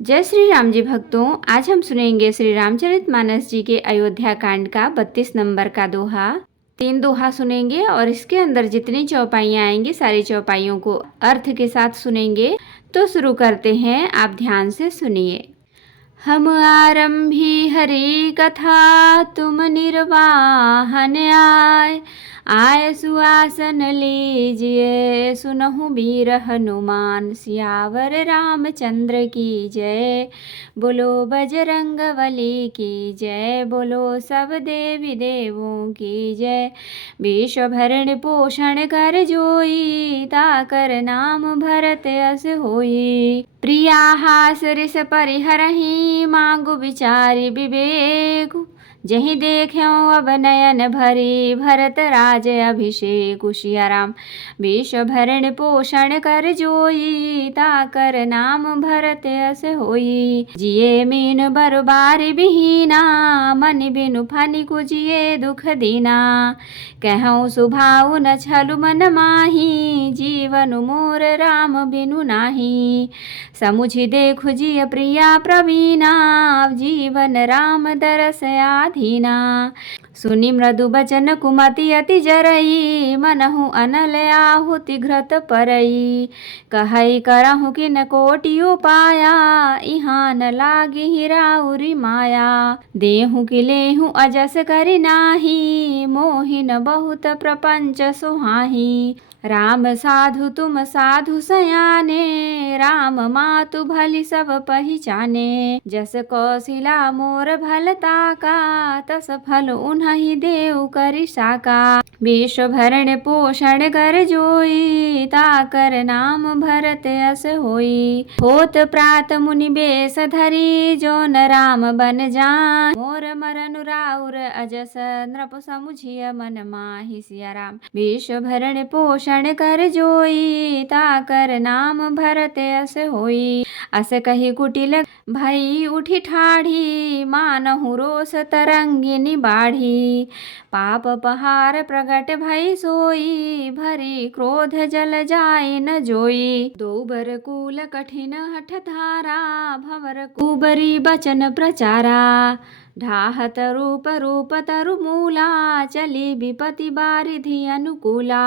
जय श्री राम जी भक्तों, आज हम सुनेंगे श्री रामचरितमानस जी के अयोध्या कांड का 32 नंबर का दोहा। 3 दोहा सुनेंगे और इसके अंदर जितनी चौपाइयाँ आएंगी सारी चौपाइयों को अर्थ के साथ सुनेंगे। तो शुरू करते हैं, आप ध्यान से सुनिए। हम आरंभी हरि कथा, तुम निर्वाहन आय सुआसन लीजिए, सुनहु वीर हनुमान सियावर रामचंद्र की जय। बोलो बजरंग बली की जय, बोलो सब देवी देवों की जय। विश्व भरण पोषण कर जोई, ताकर नाम भरत अस होई। प्रिया हास रिस परिहरहि, मांगु विचारि विवेकु। जहि देख्यौ अब नयन भरी, भरत राज अभिषेक। सियाराम। विश्व भरण पोषण कर जोई, ताकर नाम भरत अस होई। जिये मीन बरबारि बिहीना, मन बिनु फनिकु जिये दुख दीना। कहूँ सुभाउ न छलु मन माही, जीवन मोर राम बिनु नाही। समुझि देखु जिय प्रिया प्रवीणा, जीवन राम दरस आधीना। सुनि मृदु बचन कुमति अति जरई, मनहु अनल आहुति घृत परई। कहई करहु किन कोटि उपाया, इहाँ न लागी राउरी माया। देहु कि लेहु अजस करि नाही, मोहिन बहुत प्रपंच सुहाही। राम साधु तुम साधु सयाने, राम मातु भली सब पहिचाने। जस कौशिला मोर भलता का, तस फल उन्हि देव करि साका। विश्व भरण पोषण कर जोई, ताकर नाम भरत अस होई। होत प्रात मुनि बेस धरी, जो न राम बन जान। मोर मरन राउर अजस, नृप समुझिय मन माहि। सियाराम। विश्व भरण पोषण कर जोई, ताकर नाम भरत अस होई। अस कही कुटिल भई उठी ठाढ़ी, मानहु रोष तरंगिनी बाढ़ी। पाप पहार प्रगट भई सोई, भरी क्रोध जल जाय न जोई। दोबर कूल कठिन हठ धारा, भंवर कुबरी बचन प्रचारा। ढाहत रूप रूप तरु मूला, चली विपति बारिधि अनुकूला।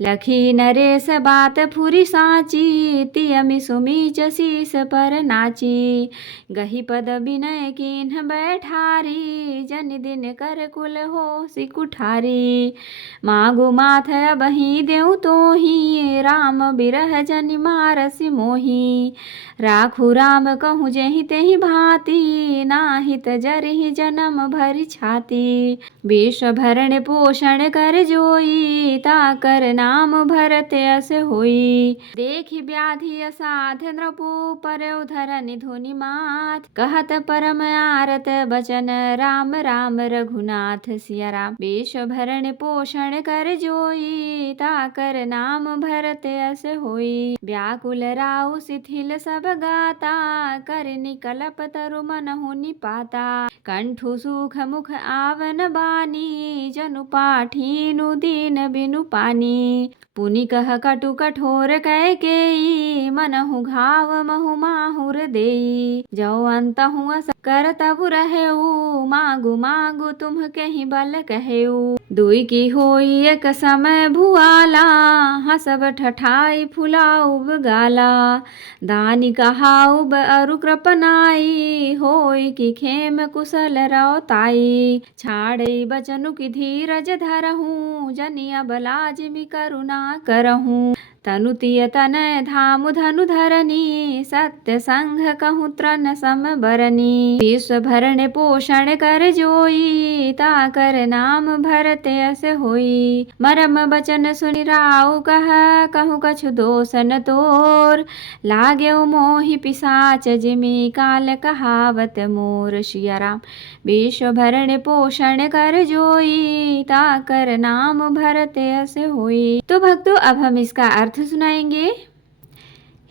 लखी नरेश बात फुरी साची, तियमि सुमीच शीस पर नाची। गही पद विनय कीन्ह बैठारी, जन दिन कर कुल हो सि कुठारी। मागु माथ अबहि देउ तोहि, राम बिरह जनि मारसि मोहि। राखु राम कहूँ जेहि तेहि भांति, नाहित जरहि जन्म भरि छाती। विश्व भरण पोषण कर जोई, ताकर नाम भरत अस होई। देखि व्याधि असाध नृपु, परौ धरनि धुनि माथ। कहत परम आरत बचन, राम राम रघुनाथ। सियाराम। विश्व भरण पोषण कर जोई, ताकर नाम भरत अस होई। व्याकुल राउ शिथिल सब गाता, करनि कलप तरु मनहु निपाता। कंठु सुख मुख आवन बानी, जनु पाठीनु दीन बिनु पानी। पुनि कह कटु कठोर कैकेयी, मनहु घाव महु माहुर देई। जौ अंतहु अस कर तबु रहेऊ, मागु मागु तुम कहि बल कहेऊ। दुई की होई एक समय भुआला, हसब ठठाई फुलाउब गाला। दानी कहाउब अरु कृपनाई, होई की खेम कुशल रौताई। छाड़ई बचनु की धीरज धरहूँ, जनि अब लाजिमि करुणा करहूँ। तनु तिय तनय धामु धनु धरनी, सत्य संग कहूँ त्रन सम बरनी। विश्व भरण पोषण कर जोई, ताकर नाम भरत अस होई। मरम बचन सुनि राउ कह, कहूँ कछु दोष न तोर। लाग्यो मोहि पिसाच जिमि, काल कहावत मोर। सियाराम। विश्व भरण पोषण कर जोई, ताकर नाम भरत अस होई। तो भक्तों, अब हम इसका अर्थ सुनाएंगे।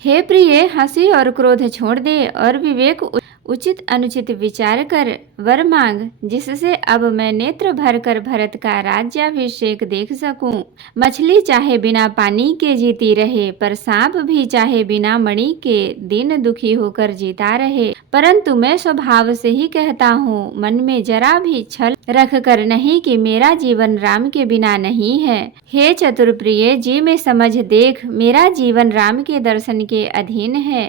हे प्रिय, हंसी और क्रोध छोड़ दे और विवेक उचित अनुचित विचार कर वर मांग, जिससे अब मैं नेत्र भर कर भरत का राज्याभिषेक देख सकूं। मछली चाहे बिना पानी के जीती रहे, पर सांप भी चाहे बिना मणि के दिन दुखी होकर जीता रहे। परंतु मैं स्वभाव से ही कहता हूँ, मन में जरा भी छल रख कर नहीं कि मेरा जीवन राम के बिना नहीं है। हे चतुर प्रिय, जी में समझ देख, मेरा जीवन राम के दर्शन के अधीन है।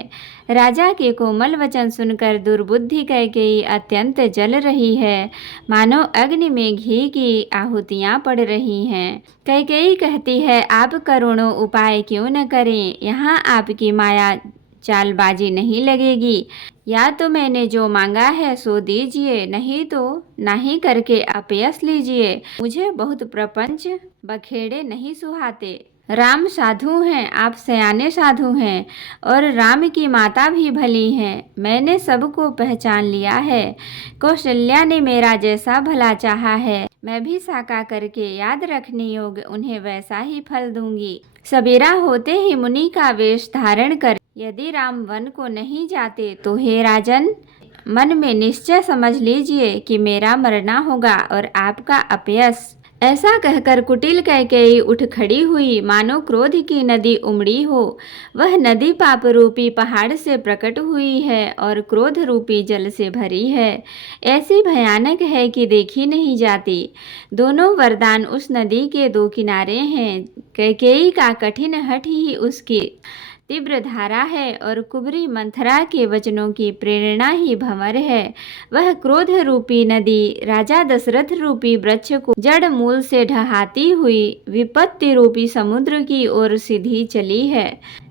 राजा के कोमल वचन सुनकर दुर्बुद्धि कैकेयी अत्यंत जल रही है, मानो अग्नि में घी की आहुतियां पड़ रही हैं। कैकेयी कहती है, आप करोड़ों उपाय क्यों न करें, यहाँ आपकी माया चालबाजी नहीं लगेगी। या तो मैंने जो मांगा है सो दीजिए, नहीं तो नहीं करके अपयस लीजिए। मुझे बहुत प्रपंच बखेड़े नहीं सुहाते। राम साधु हैं, आप सयाने साधु हैं, और राम की माता भी भली हैं। मैंने सबको पहचान लिया है। कौशल्या ने मेरा जैसा भला चाहा है, मैं भी साका करके याद रखने योग्य उन्हें वैसा ही फल दूंगी। सवेरा होते ही मुनि का वेश धारण कर यदि राम वन को नहीं जाते तो हे राजन, मन में निश्चय समझ लीजिए कि मेरा मरना होगा और आपका अपयस। ऐसा कहकर कुटिल कैकेयी उठ खड़ी हुई, मानो क्रोध की नदी उमड़ी हो। वह नदी पाप रूपी पहाड़ से प्रकट हुई है और क्रोध रूपी जल से भरी है। ऐसी भयानक है कि देखी नहीं जाती। दोनों वरदान उस नदी के दो किनारे हैं। कैकेयी का कठिन हठ ही उसकी तीव्र धारा है और कुबरी मंथरा के वचनों की प्रेरणा ही भंवर है। वह क्रोध रूपी नदी राजा दशरथ रूपी वृक्ष को जड़ मूल से ढहाती हुई विपत्ति रूपी समुद्र की ओर सीधी चली है।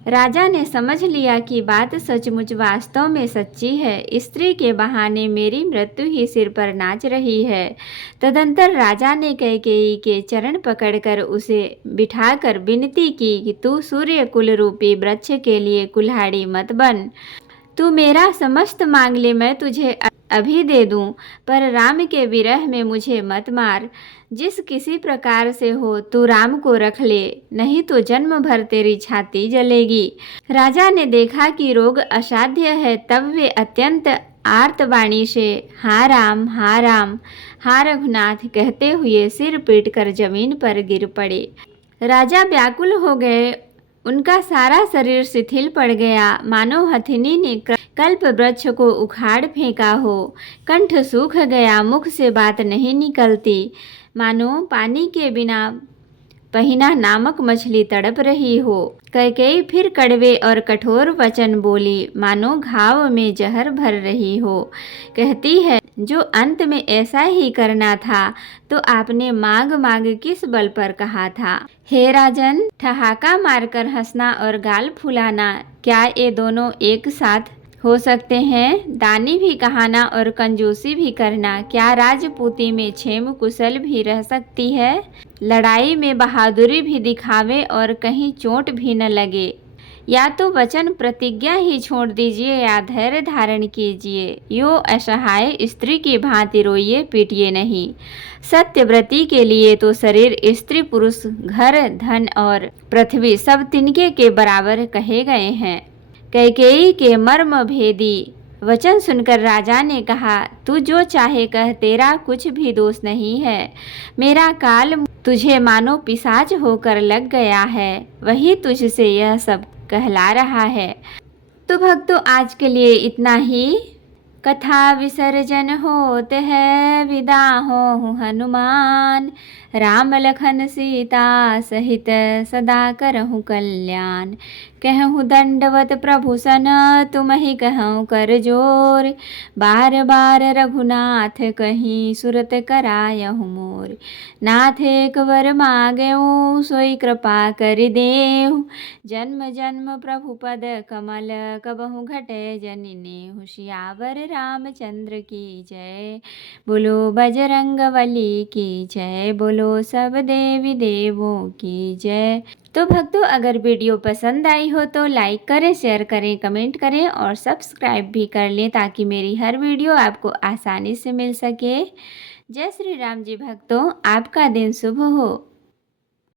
राजा ने समझ लिया कि बात सचमुच वास्तव में सच्ची है। स्त्री के बहाने मेरी मृत्यु ही सिर पर नाच रही है। तदंतर राजा ने कैकेयी के चरण पकड़कर उसे बिठाकर विनती की कि तू सूर्य कुल रूपी वृक्ष के लिए कुल्हाड़ी मत बन। तू मेरा समस्त मांग ले, मैं तुझे अभी दे दूं, पर राम के विरह में मुझे मत मार। जिस किसी प्रकार से हो तू राम को रख ले, नहीं तो जन्म भर तेरी छाती जलेगी। राजा ने देखा कि रोग असाध्य है, तब वे अत्यंत आर्तवाणी से हाँ राम, हाँ राम, हाँ रघुनाथ कहते हुए सिर पीट कर जमीन पर गिर पड़े। राजा व्याकुल हो गए। उनका सारा शरीर शिथिल पड़ गया, मानो हथिनी ने कल्प वृक्ष को उखाड़ फेंका हो। कंठ सूख गया, मुख से बात नहीं निकलती, मानो पानी के बिना पहिना नामक मछली तड़प रही हो। कैकेयी फिर कड़वे और कठोर वचन बोली, मानो घाव में जहर भर रही हो। कहती है, जो अंत में ऐसा ही करना था तो आपने मांग मांग किस बल पर कहा था। हे राजन, ठहाका मारकर हंसना और गाल फुलाना, क्या ये दोनों एक साथ हो सकते हैं? दानी भी कहाना और कंजूसी भी करना, क्या राजपूती में क्षेम कुशल भी रह सकती है? लड़ाई में बहादुरी भी दिखावे और कहीं चोट भी न लगे। या तो वचन प्रतिज्ञा ही छोड़ दीजिए या धैर्य धारण कीजिए। यो असहाय स्त्री की भांति रोइए पीटिए नहीं। सत्यव्रती के लिए तो शरीर, स्त्री पुरुष, घर, धन और पृथ्वी सब तिनके के बराबर कहे गए हैं। कैकेयी के मर्म भेदी वचन सुनकर राजा ने कहा, तू जो चाहे कह, तेरा कुछ भी दोष नहीं है। मेरा काल तुझे मानो पिशाच होकर लग गया है, वही तुझसे यह सब कहला रहा है। तो भक्तों, आज के लिए इतना ही। कथा विसर्जन होते है, विदा हो हनुमान। राम लखन सीता सहित सदा करहु कल्याण। कहूँ दंडवत प्रभु सन, तुम ही कहूँ कर जोर। बार बार रघुनाथ कहीं, सुरत करायहु मोर। नाथ एक वर मांगेऊ, सोई कृपा कर देहु। जन्म जन्म प्रभु पद कमल, कबहु घटे जननी। होशियावर रामचंद्र की जय, बोलो बजरंगबली की जय, बोलो सब देवी देवों की जय। तो भक्तों, अगर वीडियो पसंद आई हो तो लाइक करें, शेयर करें, कमेंट करें और सब्सक्राइब भी कर लें, ताकि मेरी हर वीडियो आपको आसानी से मिल सके। जय श्री राम जी भक्तों, आपका दिन शुभ हो।